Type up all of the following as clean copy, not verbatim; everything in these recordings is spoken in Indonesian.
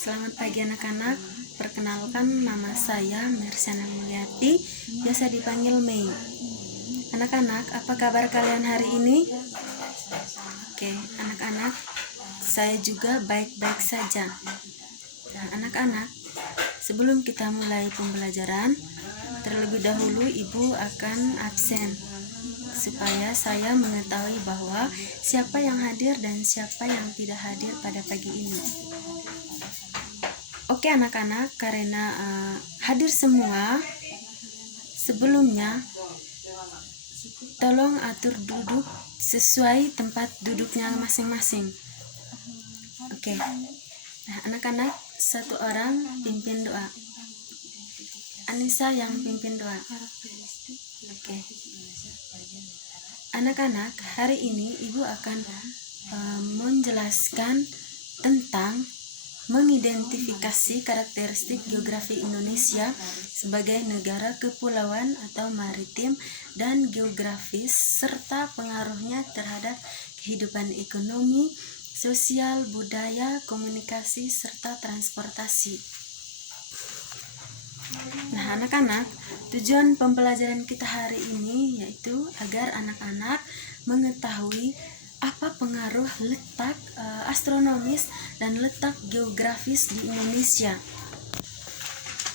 Selamat pagi anak-anak, perkenalkan nama saya Mirsana Mulyati, biasa dipanggil Mei. Anak-anak, apa kabar kalian hari ini? Oke, anak-anak, saya juga baik-baik saja. Nah, anak-anak, sebelum kita mulai pembelajaran, terlebih dahulu ibu akan absen supaya saya mengetahui bahwa siapa yang hadir dan siapa yang tidak hadir pada pagi ini. Oke anak-anak, karena hadir semua, sebelumnya tolong atur duduk sesuai tempat duduknya masing-masing. Oke. Nah, anak-anak, satu orang pimpin doa. Anissa yang pimpin doa. Oke. Anak-anak, hari ini ibu akan menjelaskan tentang mengidentifikasi karakteristik geografi Indonesia sebagai negara kepulauan atau maritim dan geografis serta pengaruhnya terhadap kehidupan ekonomi, sosial, budaya, komunikasi, serta transportasi. Nah, anak-anak, tujuan pembelajaran kita hari ini yaitu agar anak-anak mengetahui apa pengaruh letak astronomis dan letak geografis di Indonesia,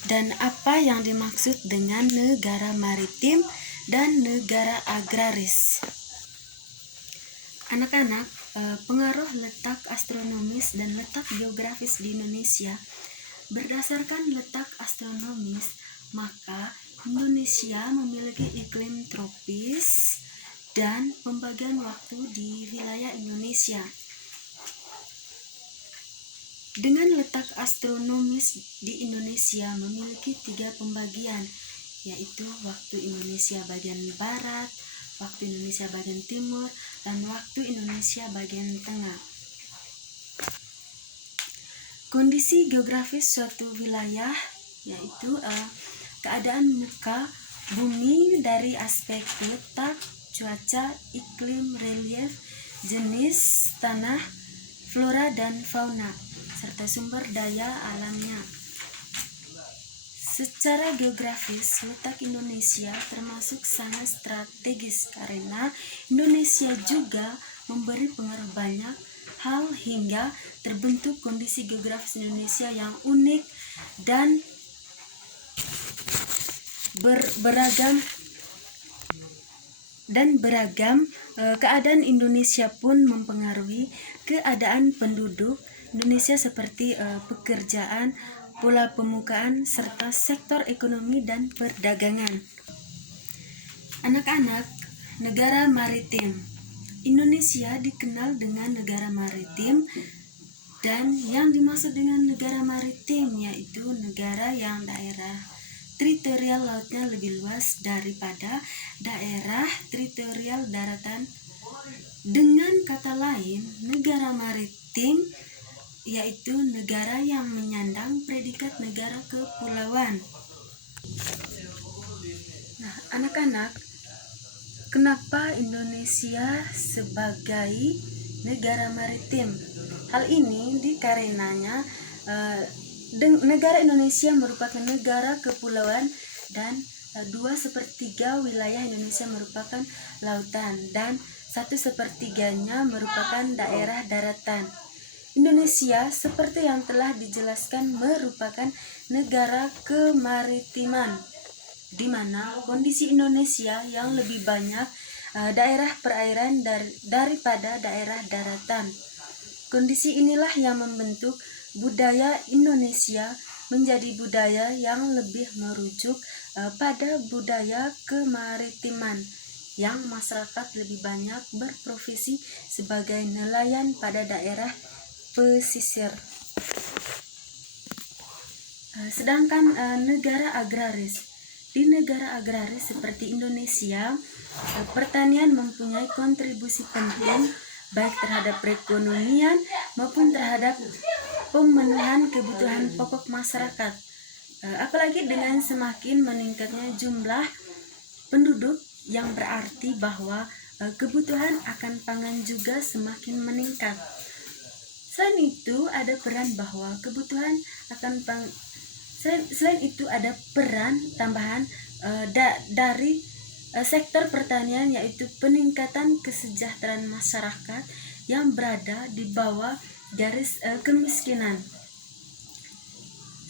dan apa yang dimaksud dengan negara maritim dan negara agraris. Anak-anak, pengaruh letak astronomis dan letak geografis di Indonesia. Berdasarkan letak astronomis, maka Indonesia memiliki iklim tropis dan pembagian waktu di wilayah Indonesia. Dengan letak astronomis di Indonesia memiliki 3 pembagian, yaitu waktu Indonesia bagian barat, waktu Indonesia bagian timur, dan waktu Indonesia bagian tengah. Kondisi geografis suatu wilayah yaitu keadaan muka bumi dari aspek letak, cuaca, iklim, relief, jenis tanah, flora dan fauna, serta sumber daya alamnya. Secara geografis, letak Indonesia termasuk sangat strategis karena Indonesia juga memberi pengaruh banyak hal hingga terbentuk kondisi geografis Indonesia yang unik dan beragam. Keadaan Indonesia pun mempengaruhi keadaan penduduk Indonesia seperti pekerjaan, pola pemukaan, serta sektor ekonomi dan perdagangan. Anak-anak, negara maritim. Indonesia dikenal dengan negara maritim, dan yang dimaksud dengan negara maritim yaitu negara yang daerah teritorial lautnya lebih luas daripada daerah teritorial daratan. Dengan kata lain, negara maritim yaitu negara yang menyandang predikat negara kepulauan. Nah, anak-anak, kenapa Indonesia sebagai negara maritim? Hal ini dikarenanya negara Indonesia merupakan negara kepulauan dan 2/3 wilayah Indonesia merupakan lautan dan 1/3-nya merupakan daerah daratan. Indonesia seperti yang telah dijelaskan merupakan negara kemaritiman, di mana kondisi Indonesia yang lebih banyak daerah perairan daripada daerah daratan. Kondisi inilah yang membentuk budaya Indonesia menjadi budaya yang lebih merujuk pada budaya kemaritiman, yang masyarakat lebih banyak berprofesi sebagai nelayan pada daerah pesisir. Sedangkan negara agraris, di negara agraris seperti Indonesia, pertanian mempunyai kontribusi penting baik terhadap perekonomian maupun terhadap pemenuhan kebutuhan pokok masyarakat. Apalagi dengan semakin meningkatnya jumlah penduduk, yang berarti bahwa kebutuhan akan pangan juga semakin meningkat. Selain itu ada peran bahwa kebutuhan akan selain itu ada peran tambahan dari sektor pertanian, yaitu peningkatan kesejahteraan masyarakat yang berada di bawah garis kemiskinan.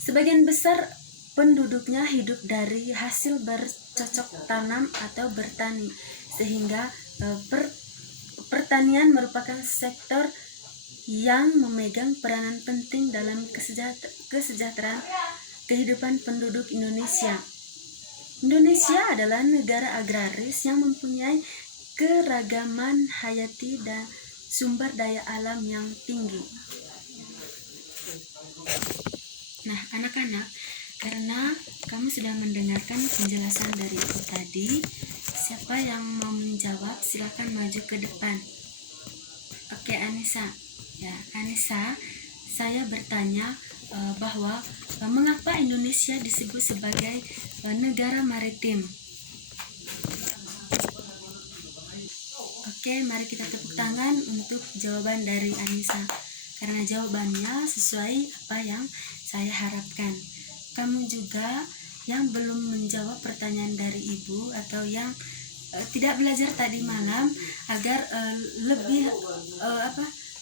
Sebagian besar penduduknya hidup dari hasil bercocok tanam atau bertani, sehingga pertanian merupakan sektor yang memegang peranan penting dalam kesejahteraan kehidupan penduduk Indonesia. Indonesia adalah negara agraris yang mempunyai keragaman hayati dan sumber daya alam yang tinggi. Nah, anak-anak, karena kamu sudah mendengarkan penjelasan dari ibu tadi, siapa yang mau menjawab silakan maju ke depan. Oke, Anissa. Ya, Anissa, saya bertanya bahwa mengapa Indonesia disebut sebagai negara maritim? Oke, mari kita tepuk tangan untuk jawaban dari Anissa, karena jawabannya sesuai apa yang saya harapkan. Kamu juga yang belum menjawab pertanyaan dari ibu atau yang tidak belajar tadi malam, agar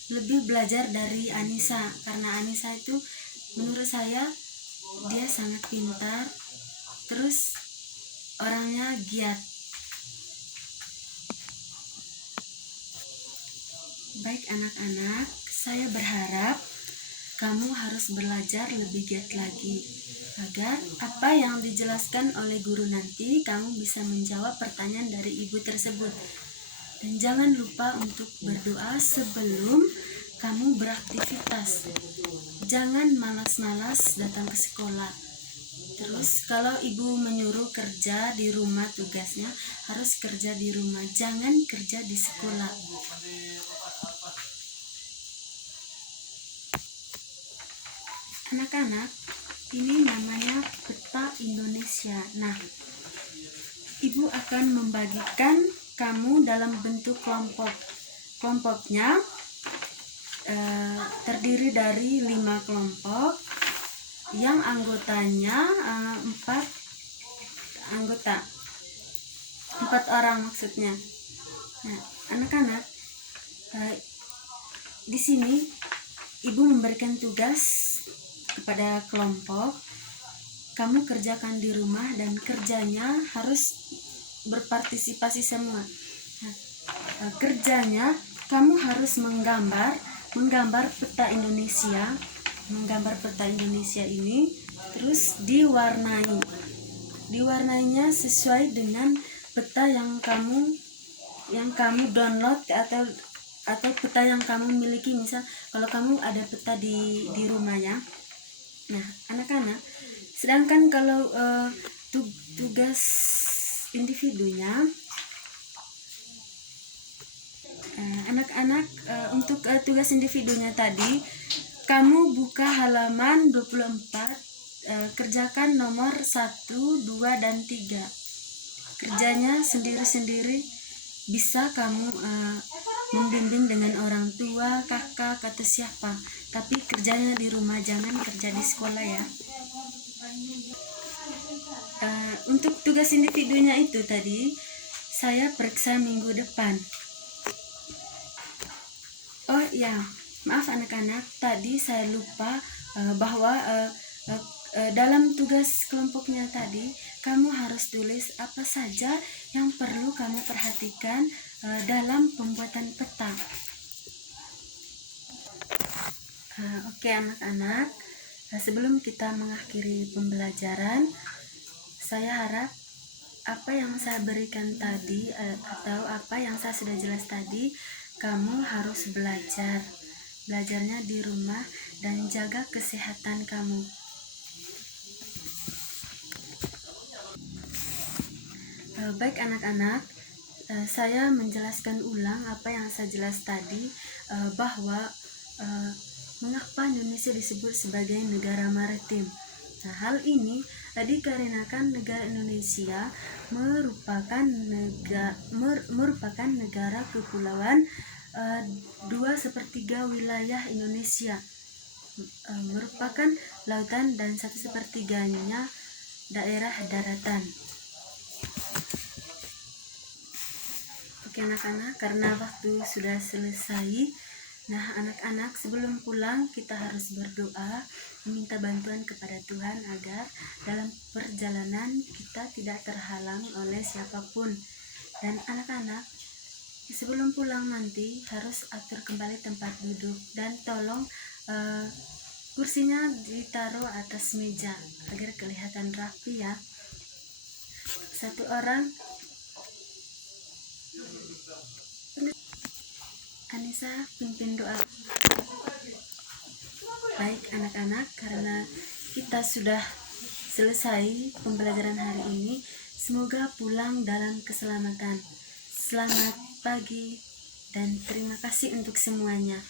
lebih belajar dari Anissa, karena Anissa itu menurut saya dia sangat pintar, terus orangnya giat. Baik anak-anak, saya berharap kamu harus belajar lebih giat lagi, agar apa yang dijelaskan oleh guru nanti kamu bisa menjawab pertanyaan dari ibu tersebut. Dan jangan lupa untuk berdoa sebelum kamu beraktivitas. Jangan malas-malas datang ke sekolah. Terus kalau ibu menyuruh kerja di rumah, tugasnya harus kerja di rumah, jangan kerja di sekolah. Anak-anak, ini namanya peta Indonesia. Nah, ibu akan membagikan kamu dalam bentuk kelompok. Kelompoknya terdiri dari 5 kelompok yang anggotanya 4 orang maksudnya. Nah, anak-anak, di sini ibu memberikan tugas kepada kelompok. Kamu kerjakan di rumah dan kerjanya harus berpartisipasi semua. Nah, kerjanya kamu harus menggambar peta Indonesia, ini, terus diwarnainya sesuai dengan peta yang kamu download atau peta yang kamu miliki. Misal kalau kamu ada peta di rumahnya. Nah, anak-anak, sedangkan kalau tugas individunya, anak-anak, untuk tugas individunya tadi, kamu buka halaman 24, kerjakan nomor 1, 2, dan 3. Kerjanya sendiri-sendiri, bisa kamu membimbing dengan orang tua, kakak, atau siapa, tapi kerjanya di rumah, jangan kerja di sekolah ya. Untuk tugas individunya itu tadi saya periksa minggu depan. Oh ya, maaf anak-anak, tadi saya lupa bahwa dalam tugas kelompoknya tadi kamu harus tulis apa saja yang perlu kamu perhatikan dalam pembuatan peta. Oke anak-anak, sebelum kita mengakhiri pembelajaran, saya harap apa yang saya berikan tadi atau apa yang saya sudah jelas tadi, kamu harus belajarnya di rumah dan jaga kesehatan kamu. Baik anak-anak, saya menjelaskan ulang apa yang saya jelas tadi, bahwa mengapa Indonesia disebut sebagai negara maritim. Nah, hal ini dikarenakan negara Indonesia merupakan negara kepulauan 2/3 wilayah Indonesia merupakan lautan dan 1/3-nya daerah daratan. Oke anak-anak, karena waktu sudah selesai. Nah anak-anak, sebelum pulang kita harus berdoa, meminta bantuan kepada Tuhan agar dalam perjalanan kita tidak terhalang oleh siapapun. Dan anak-anak, sebelum pulang nanti harus atur kembali tempat duduk dan tolong kursinya ditaruh atas meja agar kelihatan rapi ya. Satu orang. Anissa pimpin doa. Baik anak-anak, karena kita sudah selesai pembelajaran hari ini, semoga pulang dalam keselamatan. Selamat pagi dan terima kasih untuk semuanya.